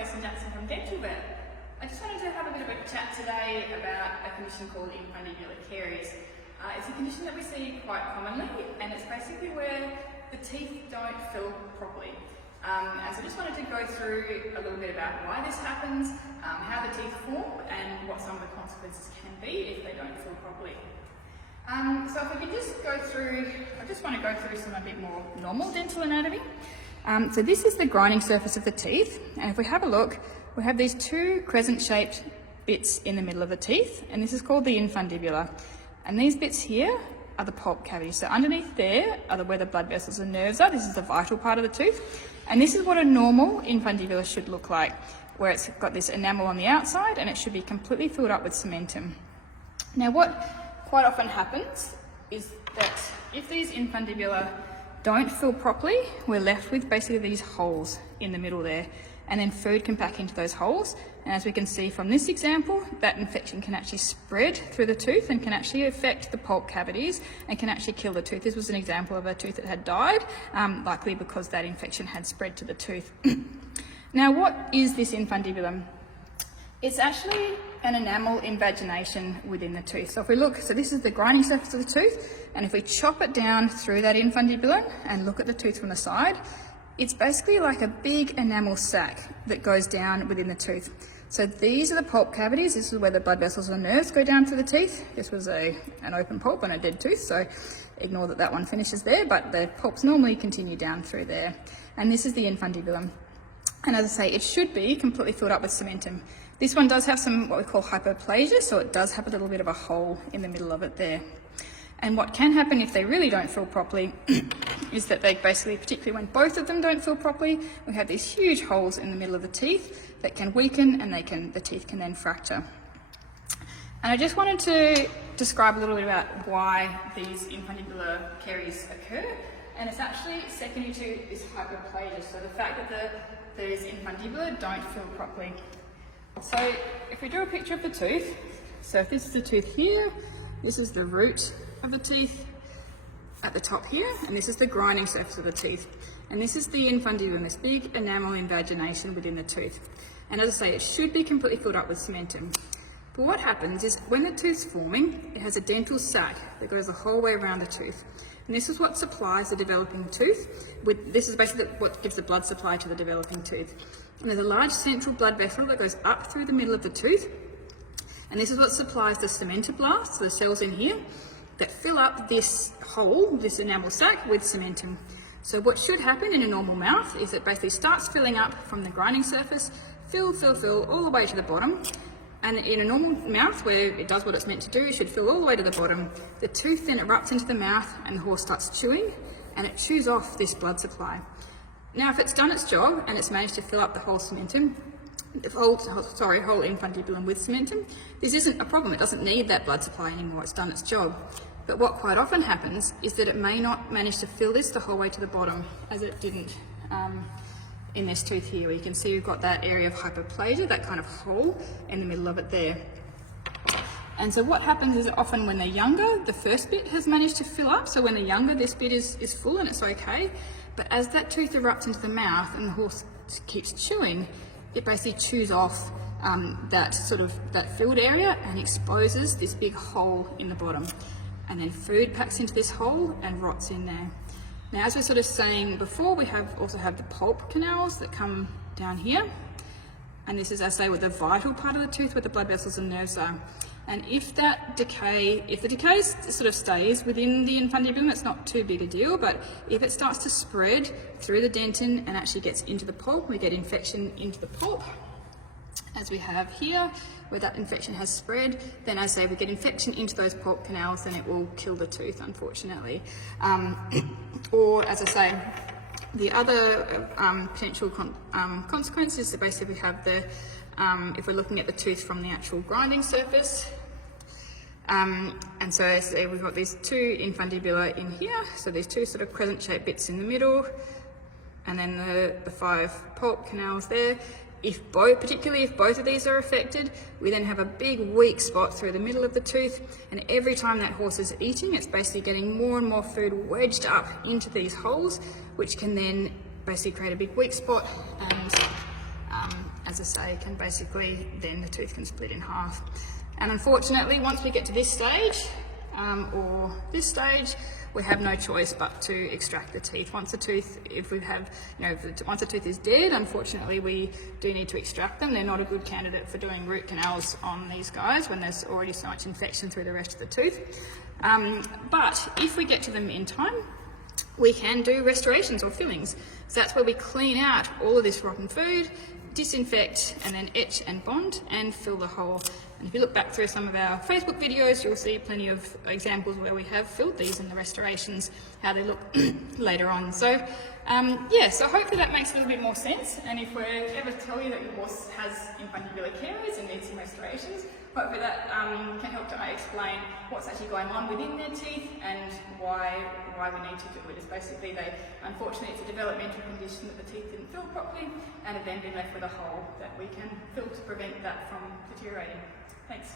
From Dentalvet. I just wanted to have a bit of a chat today about a condition called Infundibular caries. It's a condition that we see quite commonly, and it's basically where the teeth don't fill properly. And so I just wanted to go through a little bit about why this happens, how the teeth form, and what some of the consequences can be if they don't fill properly. So if we could just go through, I just want to go through some a bit more normal dental anatomy. So this is the grinding surface of the teeth, and if we have a look, we have these two crescent-shaped bits in the middle of the teeth, and this is called the infundibula. And these bits here are the pulp cavities. So underneath there are where the blood vessels and nerves are. This is the vital part of the tooth, and this is what a normal infundibula should look like, where it's got this enamel on the outside, and it should be completely filled up with cementum. Now, what quite often happens is that if these infundibula don't fill properly, we're left with basically these holes in the middle there, and then food can pack into those holes. And as we can see from this example, that infection can actually spread through the tooth and can actually affect the pulp cavities and can actually kill the tooth. This was an example of a tooth that had died, likely because that infection had spread to the tooth. Now, what is this infundibulum? It's actually an enamel invagination within the tooth. So if we look, so this is the grinding surface of the tooth, and if we chop it down through that infundibulum and look at the tooth from the side, it's basically like a big enamel sac that goes down within the tooth. So these are the pulp cavities. This is where the blood vessels and nerves go down through the teeth. This was an open pulp and a dead tooth, so ignore that that one finishes there, but the pulps normally continue down through there. And this is the infundibulum. And as I say, it should be completely filled up with cementum. This one does have some what we call hypoplasia, so it does have a little bit of a hole in the middle of it there. And what can happen if they really don't fill properly is that they basically, particularly when both of them don't fill properly, we have these huge holes in the middle of the teeth that can weaken, and the teeth can then fracture. And I just wanted to describe a little bit about why these infundibular caries occur, and it's actually secondary to this hypoplasia, so the fact that these infundibula don't fill properly. So if we do a picture of the tooth, so if this is the tooth here, this is the root of the teeth at the top here, and this is the grinding surface of the tooth. And this is the infundibulum, this big enamel invagination within the tooth. And as I say, it should be completely filled up with cementum. But what happens is when the tooth's forming, it has a dental sac that goes the whole way around the tooth. And this is what supplies the developing tooth. This is basically what gives the blood supply to the developing tooth. And there's a large central blood vessel that goes up through the middle of the tooth. And this is what supplies the cementoblasts, the cells in here, that fill up this hole, this enamel sac, with cementum. So what should happen in a normal mouth is it basically starts filling up from the grinding surface, fill, all the way to the bottom. And in a normal mouth, where it does what it's meant to do, it should fill all the way to the bottom. The tooth then erupts into the mouth, and the horse starts chewing, and it chews off this blood supply. Now, if it's done its job and it's managed to fill up the whole cementum, whole infundibulum with cementum, this isn't a problem. It doesn't need that blood supply anymore. It's done its job. But what quite often happens is that it may not manage to fill this the whole way to the bottom, as it didn't in this tooth here, where you can see we've got that area of hypoplasia, that kind of hole in the middle of it there. And so what happens is often when they're younger, the first bit has managed to fill up. So when they're younger, this bit is full and it's okay. But as that tooth erupts into the mouth and the horse keeps chewing, it basically chews off that filled area and exposes this big hole in the bottom. And then food packs into this hole and rots in there. Now, as we were sort of saying before, we also have the pulp canals that come down here. And this is, as I say, with the vital part of the tooth where the blood vessels and nerves are. And if the decay sort of stays within the infundibulum, it's not too big a deal, but if it starts to spread through the dentin and actually gets into the pulp, we get infection into the pulp, as we have here, where that infection has spread, then as I say, we get infection into those pulp canals, then it will kill the tooth, unfortunately. Or, as I say, the other potential consequences, that basically we have if we're looking at the tooth from the actual grinding surface, and so as I say, we've got these two infundibula in here, so these two sort of crescent-shaped bits in the middle, and then the 5 pulp canals there. Particularly if both of these are affected, we then have a big weak spot through the middle of the tooth, and every time that horse is eating, it's basically getting more and more food wedged up into these holes, which can then basically create a big weak spot as I say, can basically, then the tooth can split in half. And unfortunately, once we get to this stage, or this stage, we have no choice but to extract the teeth. Once the tooth, once the tooth is dead, unfortunately, we do need to extract them. They're not a good candidate for doing root canals on these guys when there's already so much infection through the rest of the tooth. But if we get to them in time, we can do restorations or fillings. So that's where we clean out all of this rotten food, disinfect, and then etch and bond and fill the hole. And if you look back through some of our Facebook videos, you'll see plenty of examples where we have filled these in the restorations, how they look later on. So so hopefully that makes a little bit more sense. And if we ever tell you that your horse has infundibular caries and needs some restorations, hopefully that can help to explain what's actually going on within their teeth and why we need to do it. It's basically unfortunately it's a developmental condition that the teeth didn't fill properly and have then been left with a hole that we can fill to prevent that from deteriorating. Thanks.